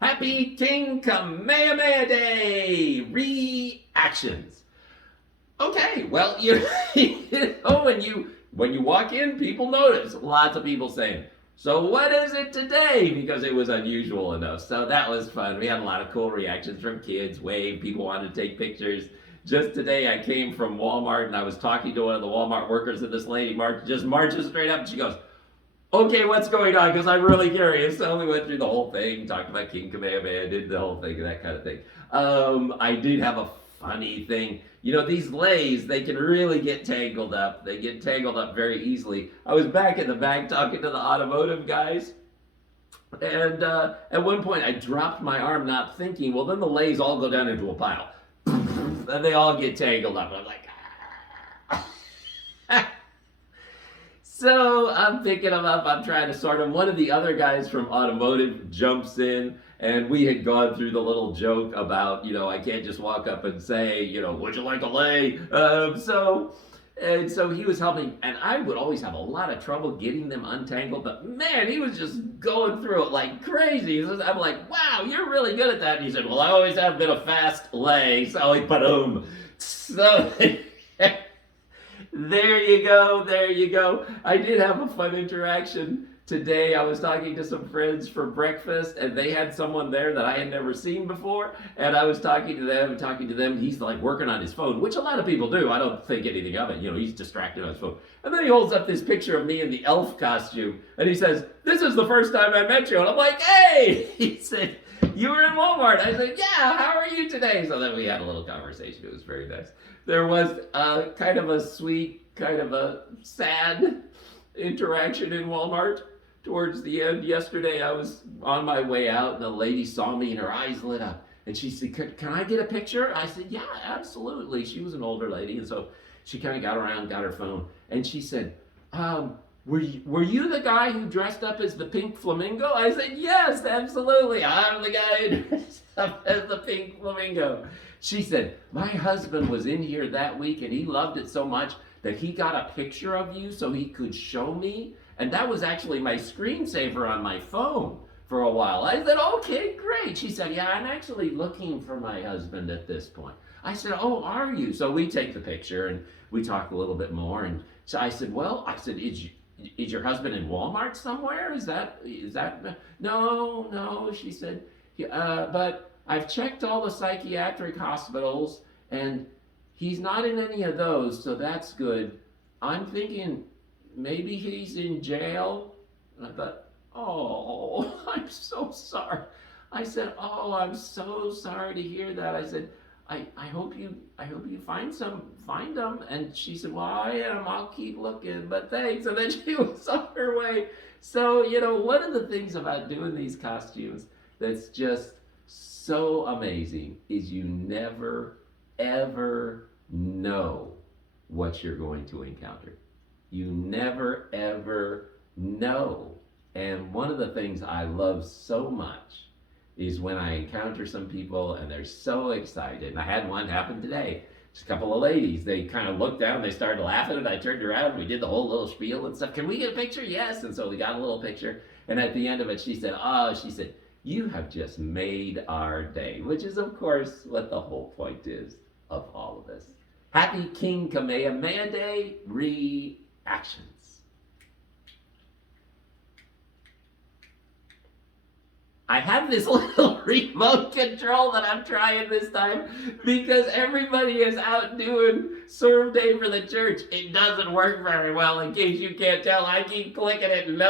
Happy King Kamehameha Day! Reactions. Okay, well, you know when you walk in, people notice. Lots of people saying, "So what is it today?" Because it was unusual enough. So that was fun. We had a lot of cool reactions from kids. Wave, people wanted to take pictures. Just today, I came from Walmart and I was talking to one of the Walmart workers, and this lady just marches straight up and she goes, "Okay, what's going on? Because I'm really curious." So we went through the whole thing, talked about King Kamehameha, did the whole thing, that kind of thing. I did have a funny thing. You know, these leis, they can really get tangled up. They get tangled up very easily. I was back in the back talking to the automotive guys, and at one point I dropped my arm, not thinking, well, then the leis all go down into a pile. And they all get tangled up. And I'm like, ah. So I'm picking them up. I'm trying to sort them. One of the other guys from automotive jumps in, and we had gone through the little joke about, I can't just walk up and say, would you like a lei? So he was helping, and I would always have a lot of trouble getting them untangled. But man, he was just going through it like crazy. I'm like, wow, you're really good at that. And he said, well, I always have been a fast lei. So he put So. There you go, there you go. I did have a fun interaction today. I was talking to some friends for breakfast, and they had someone there that I had never seen before, and I was talking to them. He's like working on his phone, which a lot of people do. I don't think anything of it. He's distracted on his phone. And then he holds up this picture of me in the elf costume, and he says, "This is the first time I met you." And I'm like, "Hey!" He said, "You were in Walmart." I said, "Yeah, how are you today?" So then we had a little conversation. It was very nice. There was kind of a sweet, kind of a sad interaction in Walmart towards the end. Yesterday, I was on my way out, and a lady saw me, and her eyes lit up. And she said, "Can I get a picture?" I said, "Yeah, absolutely." She was an older lady, and so she kind of got around, got her phone, and she said, were you the guy who dressed up as the pink flamingo?" I said, "Yes, absolutely. I'm the guy who dressed up as the pink flamingo." She said, "My husband was in here that week and he loved it so much that he got a picture of you so he could show me. And that was actually my screensaver on my phone for a while." I said, "Okay, great." She said, "Yeah, I'm actually looking for my husband at this point." I said, "Oh, are you?" So we take the picture and we talk a little bit more. And so I said, is your husband in Walmart somewhere? Is that, no, she said, but I've checked all the psychiatric hospitals and he's not in any of those, so that's good. I'm thinking maybe he's in jail." And I thought, "Oh, I'm so sorry." I said, "Oh, I'm so sorry to hear that." I said, I hope you find them." And she said, "Well, I am. I'll keep looking, but thanks." And then she was on her way. So, one of the things about doing these costumes that's just so amazing is you never, ever know what you're going to encounter. You never, ever know. And one of the things I love so much is when I encounter some people and they're so excited. And I had one happen today. Just a couple of ladies, they kind of looked down, they started laughing, and I turned around, and we did the whole little spiel and stuff. "Can we get a picture?" "Yes." And so we got a little picture. And at the end of it, she said, "You have just made our day," which is, of course, what the whole point is of all of this. Happy King Kamehameha Day reactions. I have this little remote control that I'm trying this time because everybody is out doing serve day for the church. It doesn't work very well, in case you can't tell. I keep clicking it and